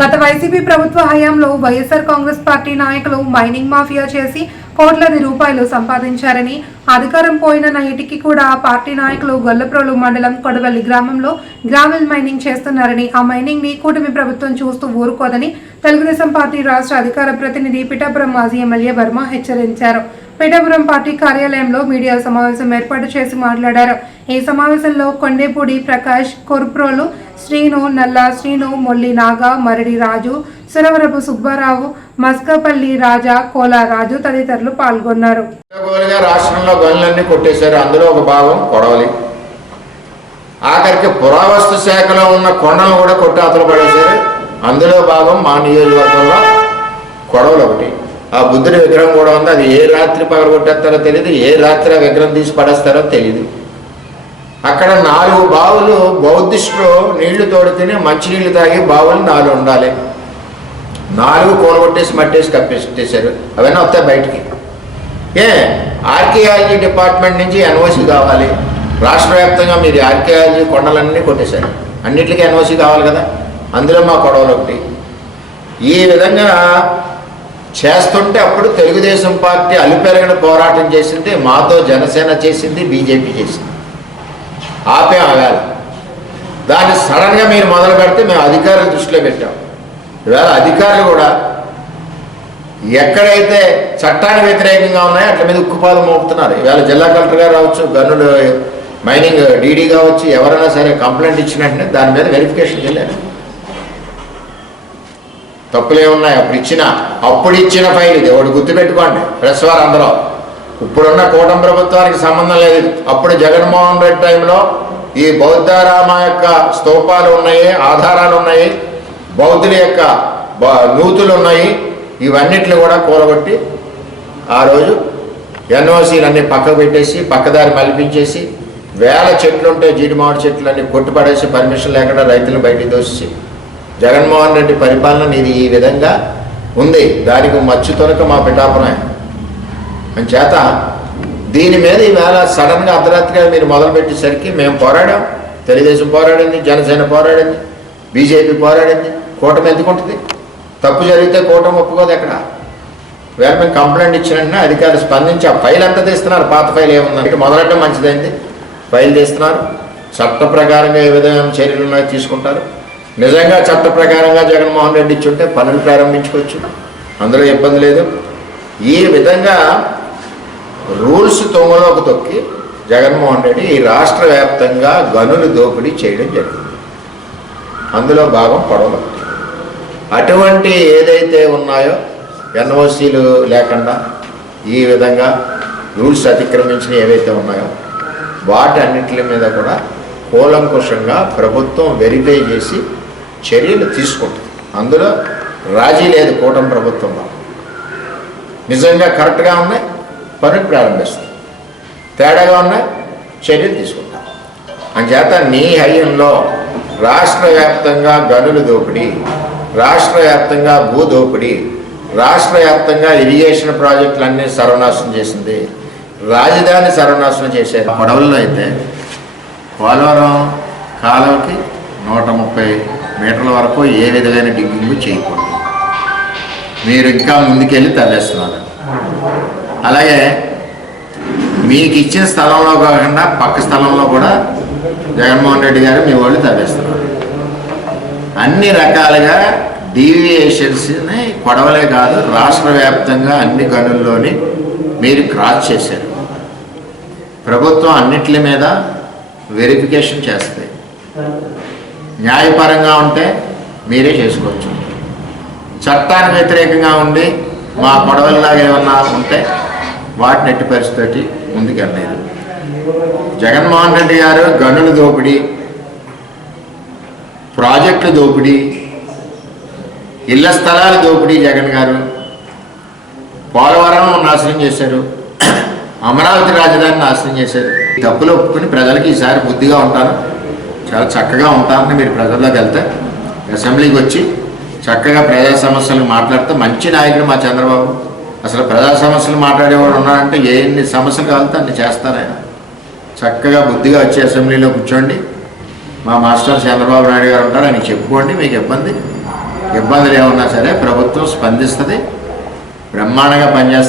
గత వైసీపీ ప్రభుత్వ హయాంలో వైఎస్ఆర్ కాంగ్రెస్ పార్టీ నాయకులు మైనింగ్ మాఫియా చేసి కోట్లాది రూపాయలు సంపాదించారని అధికారం పోయిన నైటికి కూడా పార్టీ నాయకులు గొల్లప్రోలు మండలం కొడవల్లి గ్రామంలో గ్రావెల్ మైనింగ్ చేస్తున్నారని ఆ మైనింగ్ని కూటమి ప్రభుత్వం చూస్తూ ఊరుకోదని తెలుగుదేశం పార్టీ రాష్ట్ర అధికార ప్రతినిధి పిఠాపురం మాజీ ఎమ్మెల్యే వర్మ హెచ్చరించారు. పిఠాపురం పార్టీ కార్యాలయంలో మీడియా సమావేశం ఏర్పాటు చేసి మాట్లాడారు. ఈ సమావేశంలో కొండేపూడి ప్రకాష్ కొర్ప్రోలు శ్రీను నల్ల శ్రీను మొల్లి నాగ మరడి రాజు సురవరపు సుబ్బారావు మస్కపల్లి రాజా కోలా రాజు తదితరులు పాల్గొన్నారు. రాష్ట్రంలో గనులన్నీ కొట్టేశారు. అందులో ఒక భాగం కొడవలి. ఆఖరికి పురావస్తు శాఖలో ఉన్న కొండలను కూడా కొట్టి అతలు పడేశారు. అందులో భాగం మా నియోజకవర్గంలో కొడవలు ఒకటి. ఆ బుద్ధుడి విగ్రహం కూడా ఉంది. అది ఏ రాత్రి పగలగొట్టేస్తారో తెలియదు ఏ రాత్రి ఆ విగ్రహం తీసి పడేస్తారో తెలియదు అక్కడ నాలుగు బావులు బౌద్ధిస్టులు నీళ్ళు తోడితేనే మంచినీళ్ళు తాగి బావులు నాలుగు ఉండాలి. నాలుగు కూలగొట్టేసి మట్టేసి కప్పేసి అవన్నీ వస్తాయి బయటికి. ఏ ఆర్కియాలజీ డిపార్ట్మెంట్ నుంచి ఎన్ఓసి కావాలి. రాష్ట్ర వ్యాప్తంగా మీరు ఆర్కియాలజీ కొండలన్నీ కొట్టేశారు. అన్నిటికీ ఎన్ఓసి కావాలి కదా? అందులో మా గొడవలు ఒకటి. ఈ విధంగా చేస్తుంటే అప్పుడు తెలుగుదేశం పార్టీ అలుపెరగని పోరాటం చేసింది మాతో జనసేన చేసింది బీజేపీ చేసింది. ఆపే ఆగాలి. దాన్ని సడన్గా మీరు మొదలు పెడితే మేము అధికారుల దృష్టిలో పెట్టాం. ఇవాళ అధికారులు కూడా ఎక్కడైతే చట్టానికి వ్యతిరేకంగా ఉన్నాయో అట్ల మీద ఉక్కుపాదం మోపుతున్నారు. ఇవాళ జిల్లా కలెక్టర్ గారు రావచ్చు గన్నుడు మైనింగ్ డీడీ కావచ్చు ఎవరైనా సరే కంప్లైంట్ ఇచ్చిన వెంటనే దాని మీద వెరిఫికేషన్ వెళ్ళారు తప్పులే ఉన్నాయి అప్పుడు ఇచ్చిన అప్పుడు ఇచ్చిన ఫైల్ ఇది. ఒకటి గుర్తుపెట్టుకోండి. ప్రెస్ వారు అందరూ. ఇప్పుడున్న కూటమి ప్రభుత్వానికి సంబంధం లేదు. అప్పుడు జగన్మోహన్ రెడ్డి టైంలో ఈ బౌద్ధారామ యొక్క స్తూపాలు ఉన్నాయి ఆధారాలు ఉన్నాయి బౌద్ధుల యొక్క బ- నూతులు ఉన్నాయి. ఇవన్నిటిని కూడా కూలగొట్టి ఆ రోజు ఎన్ఓసీలన్నీ పక్కకు పెట్టేసి పక్కదారి మలిపించేసి వేల చెట్లు ఉంటే జీడి మామిడి చెట్లు కొట్టుపడేసి పర్మిషన్ లేకుండా రైతులు బయటికి దోసి జగన్మోహన్ రెడ్డి పరిపాలన ఇది ఈ విధంగా ఉంది. దానికి మచ్చు తొనక మా పిఠాపురం. అని చేత దీని మీద ఈవేళ సడన్గా అర్ధరాత్రిగా మీరు మొదలుపెట్టేసరికి మేము పోరాడాం. తెలుగుదేశం పోరాడింది జనసేన పోరాడింది బీజేపీ పోరాడింది. కూటమి ఎందుకుంటుంది తప్పు జరిగితే కూటమి ఒప్పుకోదు ఎక్కడ? వేళ మేము కంప్లైంట్ ఇచ్చినట్టునే అధికారులు స్పందించి ఆ ఫైల్ ఎంత తీస్తున్నారు? పాత ఫైల్ ఏముందని ఇటు మొదలెట్టడం మంచిదైంది. ఫైల్ తీస్తున్నారు. చట్ట ప్రకారంగా ఏ విధమైన చర్యలు ఉన్నాయో తీసుకుంటారు. నిజంగా చట్ట ప్రకారంగా జగన్మోహన్ రెడ్డి ఇచ్చుంటే పనులు ప్రారంభించుకోవచ్చు. అందులో ఇబ్బంది లేదు. ఈ విధంగా రూల్స్ తొంగలోకి తొక్కి జగన్మోహన్ రెడ్డి ఈ రాష్ట్ర వ్యాప్తంగా గనులు దోపిడీ చేయడం జరిగింది. అందులో భాగం పొడవలు. అటువంటి ఏదైతే ఉన్నాయో ఎన్ఓసీలు లేకుండా ఈ విధంగా రూల్స్ అతిక్రమించిన ఏవైతే ఉన్నాయో వాటి అన్నింటి మీద కూడా కూలంకుషంగా ప్రభుత్వం వెరిఫై చేసి చర్యలు తీసుకుంటుంది. అందులో రాజీ లేదు కూటమి ప్రభుత్వంలో. నిజంగా కరెక్ట్గా ఉన్నాయి? పనులు ప్రారంభిస్తుంది. తేడాగా ఉన్న చర్యలు తీసుకుంటాం. అంచేత నీ హయంలో రాష్ట్ర వ్యాప్తంగా గనులు దోపిడీ రాష్ట్ర వ్యాప్తంగా భూ దోపిడీ రాష్ట్ర వ్యాప్తంగా ఇరిగేషన్ ప్రాజెక్టులన్నీ సర్వనాశనం చేసింది రాజధాని సర్వనాశనం చేసే పడవల్లో అయితే పోలవరం కాలంకి నూట ముప్పై మీటర్ల వరకు ఏ విధమైన డిగ్గింగ్ చేయకూడదు. మీరు ఇంకా ముందుకెళ్ళి తల్లేస్తున్నారు అలాగే మీకు ఇచ్చిన స్థలంలో కాకుండా పక్క స్థలంలో కూడా జగన్మోహన్ రెడ్డి గారు మీ వాళ్ళు తవ్వేస్తున్నారు. అన్ని రకాలుగా డీవియేషన్స్ని కొడవలే కాదు రాష్ట్ర వ్యాప్తంగా అన్ని గనుల్లోని మీరు క్రాస్ చేశారు. ప్రభుత్వం అన్నిటి మీద వెరిఫికేషన్ చేస్తుంది. న్యాయపరంగా ఉంటే మీరే చేసుకోవచ్చు. చట్టానికి వ్యతిరేకంగా ఉండి మా గొడవల్లాగా ఏమన్నా ఉంటే వాటిని ఎట్టి పరిస్థితి ముందుకెళ్ళలేదు. జగన్మోహన్ రెడ్డి గారు గనుల దోపిడీ ప్రాజెక్టుల దోపిడీ ఇళ్ళ స్థలాల దోపిడీ జగన్ గారు పోలవరం నాశనం చేశారు అమరావతి రాజధాని నాశనం చేశారు. డబ్బులు ఒప్పుకుని ప్రజలకి ఈసారి బుద్ధిగా ఉంటాను. చాలా చక్కగా ఉంటానని మీరు ప్రజల్లోకి వెళ్తే అసెంబ్లీకి వచ్చి చక్కగా ప్రజా సమస్యలు మాట్లాడితే మంచి నాయకుడు మా చంద్రబాబు. అసలు ప్రజా సమస్యలు మాట్లాడేవాడు ఉన్నారంటే ఏ ఎన్ని సమస్యలు కావాలితే అన్ని చేస్తారాయన చక్కగా బుద్ధిగా వచ్చి అసెంబ్లీలో కూర్చోండి. మా మాస్టర్ చంద్రబాబు నాయుడు గారు ఉంటారు ఆయన చెప్పుకోండి మీకు ఇబ్బంది. ఇబ్బందులు ఏమన్నా సరే ప్రభుత్వం స్పందిస్తుంది. బ్రహ్మాండంగా పనిచేస్తుంది.